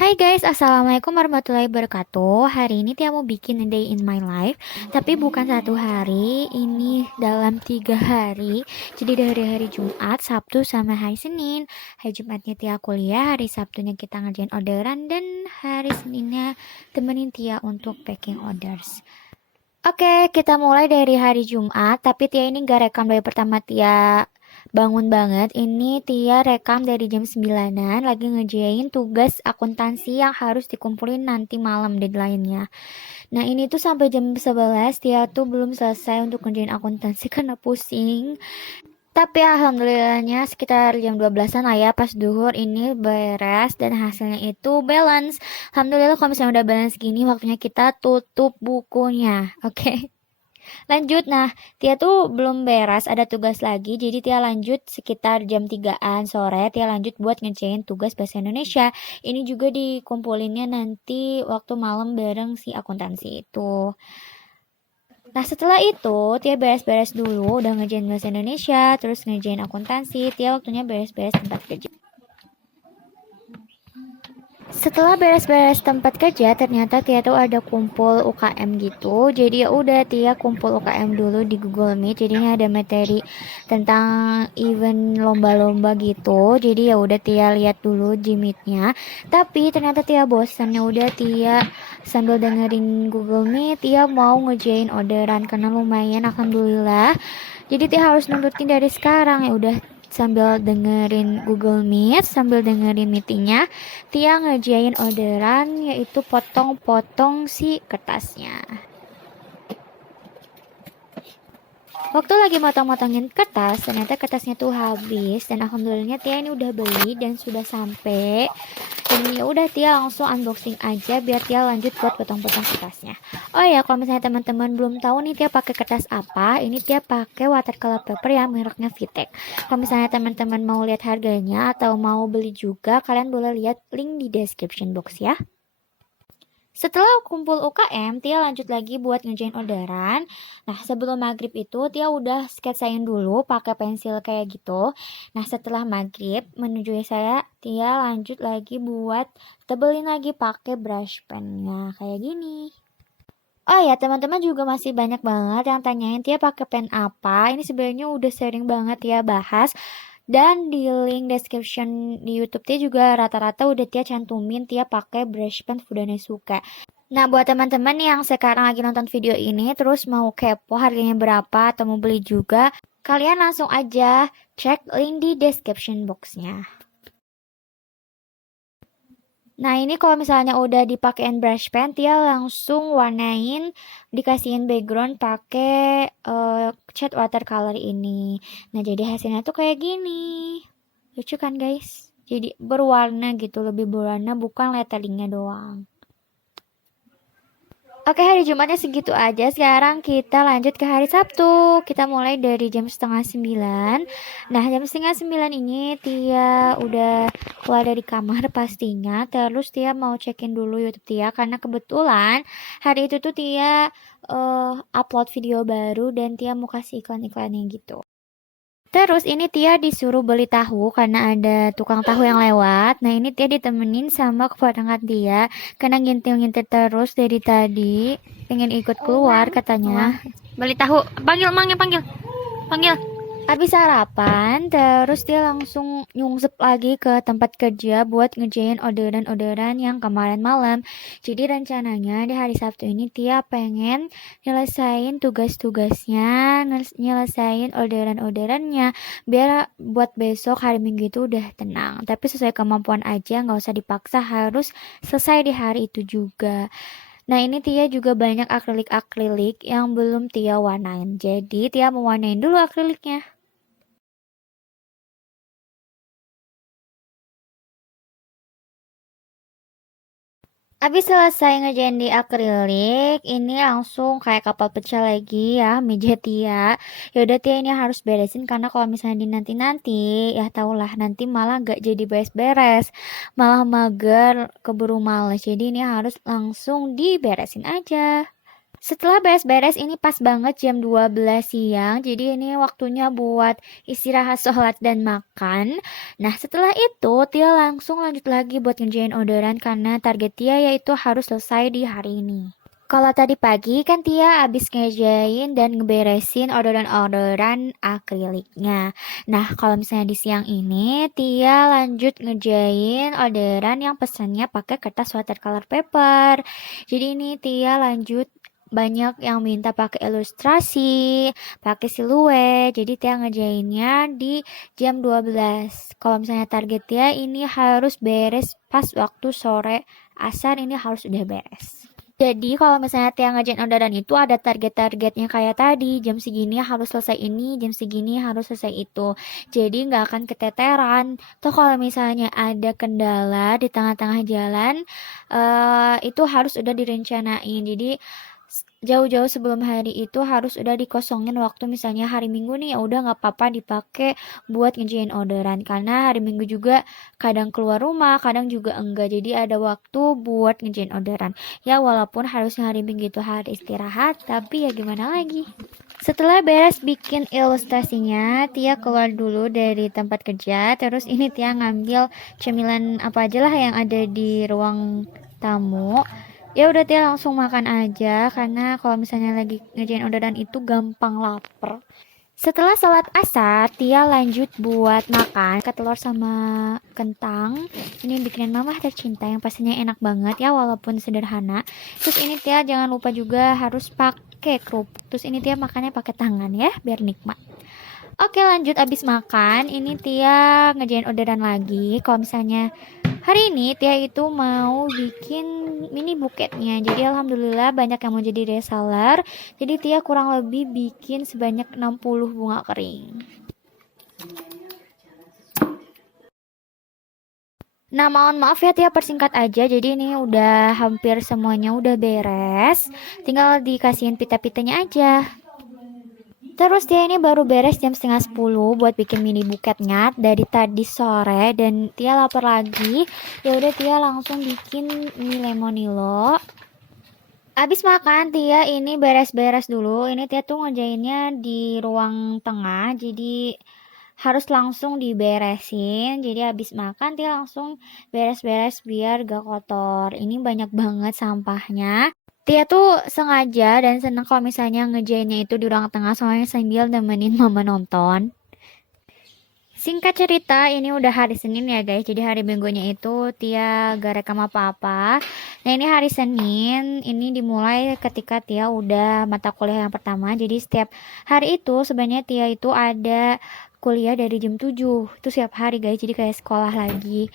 Hai guys, Assalamualaikum warahmatullahi wabarakatuh. Hari ini Tia mau bikin a day in my life, tapi bukan satu hari, ini dalam 3 hari. Jadi dari hari Jumat, Sabtu, sama hari Senin. Hari Jumatnya Tia kuliah, hari Sabtunya kita ngerjain orderan, dan hari Seninnya temenin Tia untuk packing orders. Oke, kita mulai dari hari Jumat, tapi Tia ini gak rekam dari pertama Tia bangun banget. Ini Tia rekam dari jam 9-an, lagi ngerjain tugas akuntansi yang harus dikumpulin nanti malam deadline-nya. Nah, ini tuh sampai jam 11 Tia tuh belum selesai untuk ngerjain akuntansi karena pusing. Tapi alhamdulillahnya sekitar jam 12-an lah ya, pas duhur ini beres dan hasilnya itu balance. Alhamdulillah kalau misalnya udah balance gini, waktunya kita tutup bukunya. Oke. Lanjut, nah Tia tuh belum beres, ada tugas lagi. Jadi Tia lanjut sekitar jam 3-an sore. Tia lanjut buat ngerjain tugas bahasa Indonesia. Ini juga dikumpulinnya nanti waktu malam bareng si akuntansi itu. Nah setelah itu Tia beres-beres dulu, udah ngerjain bahasa Indonesia, terus ngerjain akuntansi. Tia waktunya beres-beres tempat kerja. Setelah beres-beres tempat kerja, ternyata Tia tuh ada kumpul UKM gitu. Jadi ya udah Tia kumpul UKM dulu di Google Meet. Jadi ini ada materi tentang event lomba-lomba gitu. Jadi ya udah Tia lihat dulu Gmeet-nya. Tapi ternyata Tia bosan. Ya udah Tia sambil dengerin Google Meet, Tia mau ngerjain orderan karena lumayan alhamdulillah. Jadi Tia harus nuntutin dari sekarang. Ya udah sambil dengerin Google Meet, sambil dengerin meetingnya, Tia ngerjain orderan yaitu potong-potong si kertasnya. Waktu lagi motong-motongin kertas, ternyata kertasnya tuh habis dan alhamdulillahnya Tia ini udah beli dan sudah sampai. Dan ya udah Tia langsung unboxing aja biar Tia lanjut buat potong-potong kertasnya. Oh ya, kalau misalnya teman-teman belum tahu nih Tia pakai kertas apa, ini Tia pakai watercolor paper yang mereknya Vitek. Kalau misalnya teman-teman mau lihat harganya atau mau beli juga, kalian boleh lihat link di description box ya. Setelah kumpul UKM, Tia lanjut lagi buat ngerjain orderan. Nah, sebelum maghrib itu Tia udah sketsain dulu pakai pensil kayak gitu. Nah, setelah maghrib menuju saya, Tia lanjut lagi buat tebelin lagi pakai brush pennya kayak gini. Oh ya, teman-teman juga masih banyak banget yang tanyain Tia pakai pen apa. Ini sebenarnya udah sering banget Tia bahas. Dan di link description di YouTube Tia juga rata-rata udah Tia cantumin Tia pakai brush pen Fudanesuka. Nah, buat teman-teman yang sekarang lagi nonton video ini terus mau kepo harganya berapa atau mau beli juga, kalian langsung aja cek link di description box-nya. Nah, ini kalau misalnya udah dipakein brush pen, Tia langsung warnain, dikasihin background pakai cat watercolor ini. Nah, jadi hasilnya tuh kayak gini. Lucu kan, guys? Jadi berwarna gitu, lebih berwarna, bukan letteringnya doang. Oke, hari Jumatnya segitu aja. Sekarang kita lanjut ke hari Sabtu. Kita mulai dari jam setengah 9. Nah, jam setengah 9 ini Tia udah keluar dari kamar pastinya. Terus Tia mau cekin dulu YouTube Tia. Karena kebetulan hari itu tuh Tia upload video baru dan Tia mau kasih iklan-iklannya gitu. Terus ini Tia disuruh beli tahu karena ada tukang tahu yang lewat. Nah, ini Tia ditemenin sama keponakan Tia karena ngintil-ngintil terus dari tadi, pengen ikut keluar katanya. Beli tahu, panggil Mang, panggil. Panggil. Habis sarapan, terus dia langsung nyungsep lagi ke tempat kerja buat ngerjain orderan-orderan yang kemarin malam. Jadi rencananya di hari Sabtu ini Tia pengen nyelesain tugas-tugasnya, nyelesain orderan-orderannya, biar buat besok hari Minggu itu udah tenang. Tapi sesuai kemampuan aja, nggak usah dipaksa harus selesai di hari itu juga. Nah, ini Tia juga banyak akrilik-akrilik yang belum Tia warnain. Jadi Tia mau warnain dulu akriliknya. Habis selesai ngerjain di akrilik, ini langsung kayak kapal pecah lagi ya meja Tia. Ya udah Tia ini harus beresin karena kalau misalnya di nanti-nanti, ya tahulah nanti malah gak jadi beres-beres, malah mager, keburu males. Jadi ini harus langsung diberesin aja. Setelah beres-beres ini pas banget jam 12 siang. Jadi ini waktunya buat istirahat, sholat, dan makan. Nah, setelah itu Tia langsung lanjut lagi buat ngerjain orderan karena target Tia yaitu harus selesai di hari ini. Kalau tadi pagi kan Tia abis ngerjain dan ngeberesin orderan-orderan akriliknya. Nah, kalau misalnya di siang ini Tia lanjut ngerjain orderan yang pesannya pakai kertas watercolor paper. Jadi ini Tia lanjut banyak yang minta pakai ilustrasi, pakai siluet. Jadi Tia ngerjainnya di jam 12. Kalau misalnya target Tia ini harus beres pas waktu sore asar ini harus udah beres. Jadi kalau misalnya Tia ngerjain orderan itu ada target-targetnya kayak tadi, jam segini harus selesai ini, jam segini harus selesai itu. Jadi nggak akan keteteran. Tuh kalau misalnya ada kendala di tengah-tengah jalan, itu harus udah direncanain. Jadi jauh-jauh sebelum hari itu harus udah dikosongin waktu, misalnya hari Minggu nih ya udah nggak apa-apa dipakai buat ngerjain orderan karena hari Minggu juga kadang keluar rumah kadang juga enggak, jadi ada waktu buat ngerjain orderan ya, walaupun harusnya hari Minggu itu hari istirahat tapi ya gimana lagi. Setelah beres bikin ilustrasinya, Tia keluar dulu dari tempat kerja. Terus ini Tia ngambil cemilan apa aja lah yang ada di ruang tamu. Ya udah Tia langsung makan aja karena kalau misalnya lagi ngerjain orderan itu gampang lapar. Setelah sholat asar, Tia lanjut buat makan ke telur sama kentang. Ini bikinan mama tercinta yang pastinya enak banget ya walaupun sederhana. Terus ini Tia jangan lupa juga harus pakai kerupuk. Terus ini Tia makannya pakai tangan ya biar nikmat. Oke lanjut abis makan ini Tia ngerjain orderan lagi. Kalau misalnya hari ini Tia itu mau bikin mini buketnya. Jadi alhamdulillah banyak yang mau jadi reseller. Jadi Tia kurang lebih bikin sebanyak 60 bunga kering. Nah, mohon maaf ya Tia persingkat aja. Jadi ini udah hampir semuanya udah beres. Tinggal dikasihin pita-pitanya aja. Terus Tia ini baru beres jam setengah 10 buat bikin mini buketnya dari tadi sore dan Tia lapar lagi. Ya udah Tia langsung bikin mie lemonilo. Abis makan Tia ini beres-beres dulu. Ini Tia tuh ngerjainnya di ruang tengah. Jadi harus langsung diberesin. Jadi habis makan Tia langsung beres-beres biar gak kotor. Ini banyak banget sampahnya. Tia tuh sengaja dan seneng kalau misalnya ngejainnya itu di ruang tengah soalnya sambil nemenin mama nonton. Singkat cerita, ini udah hari Senin ya guys. Jadi hari Minggunya itu Tia gak rekam apa-apa. Nah ini hari Senin, ini dimulai ketika Tia udah mata kuliah yang pertama. Jadi setiap hari itu sebenarnya Tia itu ada kuliah dari jam 7. Itu setiap hari guys, jadi kayak sekolah lagi.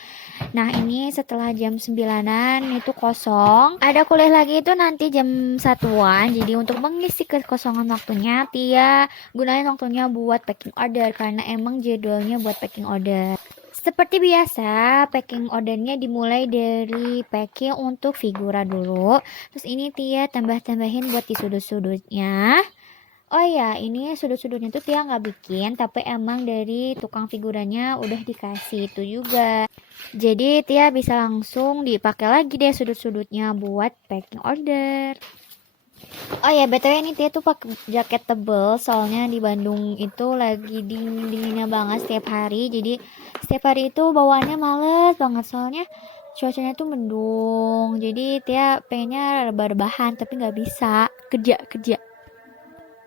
Nah ini setelah jam 9-an itu kosong. Ada kuliah lagi itu nanti jam 1-an. Jadi untuk mengisi kekosongan waktunya Tia gunain waktunya buat packing order karena emang jadwalnya buat packing order. Seperti biasa, packing ordernya dimulai dari packing untuk figura dulu. Terus ini Tia tambah-tambahin buat di sudut-sudutnya. Oh ya, ini sudut-sudutnya tuh Tia nggak bikin, tapi emang dari tukang figurannya udah dikasih itu juga. Jadi Tia bisa langsung dipakai lagi deh sudut-sudutnya buat packing order. Oh ya, BTW ini Tia tuh pakai jaket tebel soalnya di Bandung itu lagi dingin-dinginnya banget setiap hari. Jadi setiap hari itu bawaannya males banget soalnya cuacanya tuh mendung. Jadi Tia pengennya rebah-rebahan tapi nggak bisa kerja.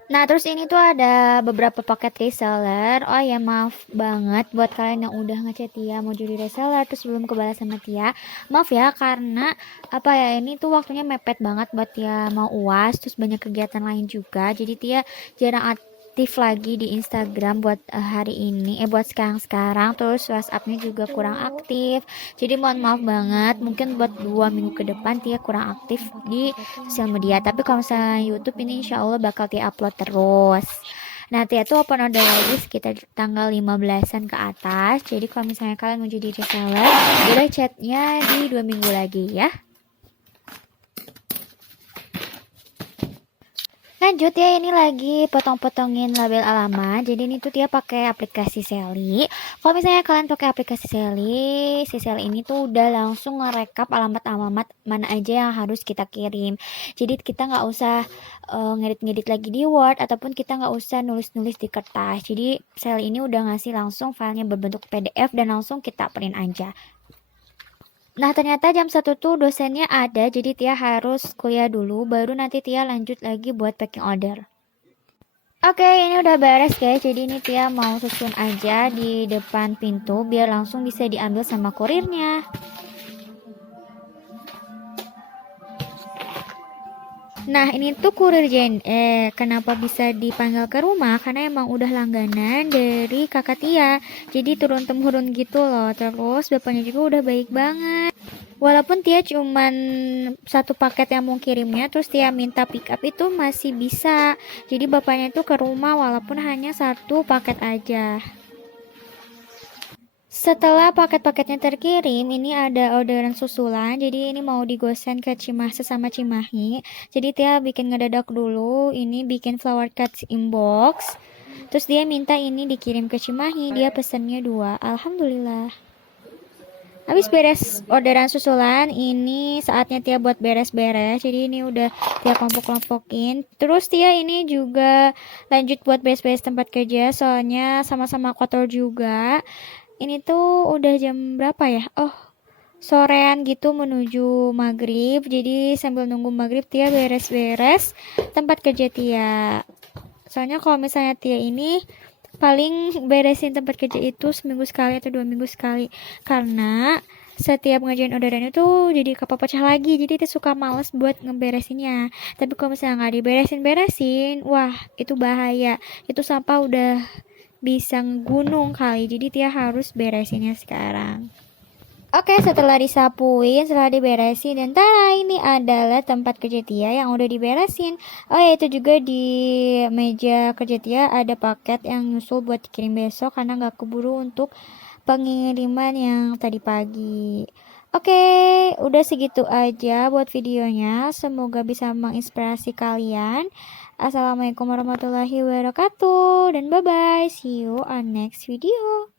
Nah, terus ini tuh ada beberapa paket reseller. Oh ya, maaf banget buat kalian yang udah ngechat Tia mau jadi reseller terus belum kebalas sama Tia. Maaf ya karena apa ya, ini tuh waktunya mepet banget buat Tia mau UAS terus banyak kegiatan lain juga. Jadi Tia jarang aktif lagi di Instagram buat hari ini buat sekarang terus WhatsAppnya juga kurang aktif, jadi mohon maaf banget mungkin buat 2 minggu ke depan Tia kurang aktif di sosial media, tapi kalau misalnya YouTube ini insya Allah bakal Tia upload terus. Nah Tia tuh open order lagi sekitar tanggal 15-an ke atas, jadi kalau misalnya kalian mau jadi reseller boleh chatnya di 2 minggu lagi ya. Lanjut ya, ini lagi potong-potongin label alamat. Jadi ini tuh dia pakai aplikasi Sally. Kalau misalnya kalian pakai aplikasi Sally, si Sally ini tuh udah langsung ngerekap alamat-alamat mana aja yang harus kita kirim. Jadi kita nggak usah ngedit-ngedit lagi di Word, ataupun kita nggak usah nulis-nulis di kertas. Jadi Sally ini udah ngasih langsung filenya berbentuk PDF dan langsung kita print aja. Nah, ternyata jam 1 tuh dosennya ada, jadi Tia harus kuliah dulu, baru nanti Tia lanjut lagi buat packing order. Oke, ini udah beres guys, jadi ini Tia mau susun aja di depan pintu, biar langsung bisa diambil sama kurirnya. Nah, ini tuh kurir kenapa bisa dipanggil ke rumah? Karena emang udah langganan dari kakak Tia. Jadi turun-temurun gitu loh. Terus bapaknya juga udah baik banget. Walaupun Tia cuman satu paket yang mau kirimnya, terus Tia minta pick up itu masih bisa. Jadi bapaknya itu ke rumah walaupun hanya satu paket aja. Setelah paket-paketnya terkirim, ini ada orderan susulan. Jadi ini mau digosen ke Cimahi sesama Cimahi. Jadi Tia bikin ngedadak dulu. Ini bikin flower cards inbox. Terus dia minta ini dikirim ke Cimahi. Dia pesennya 2. Alhamdulillah. Habis beres orderan susulan, ini saatnya Tia buat beres-beres. Jadi ini udah Tia kelompok-kelompokin. Terus Tia ini juga lanjut buat beres-beres tempat kerja. Soalnya sama-sama kotor juga. Ini tuh udah jam berapa ya? Oh, sorean gitu menuju maghrib. Jadi sambil nunggu maghrib Tia beres-beres tempat kerja Tia. Soalnya kalau misalnya Tia ini paling beresin tempat kerja itu seminggu sekali atau 2 minggu sekali. Karena setiap ngajuin orderan itu jadi kepecah lagi. Jadi Tia suka males buat ngeberesinnya. Tapi kalau misalnya nggak diberesin-beresin, wah itu bahaya. Itu sampah udah bisa gunung kali, jadi Tia harus beresinnya sekarang. Oke, setelah disapuin, setelah diberesin, dan tada, ini adalah tempat kerja Tia yang udah diberesin. Oh ya, itu juga di meja kerja Tia ada paket yang nyusul buat dikirim besok karena nggak keburu untuk pengiriman yang tadi pagi. Oke, udah segitu aja buat videonya. Semoga bisa menginspirasi kalian. Assalamualaikum warahmatullahi wabarakatuh. Dan bye-bye. See you on next video.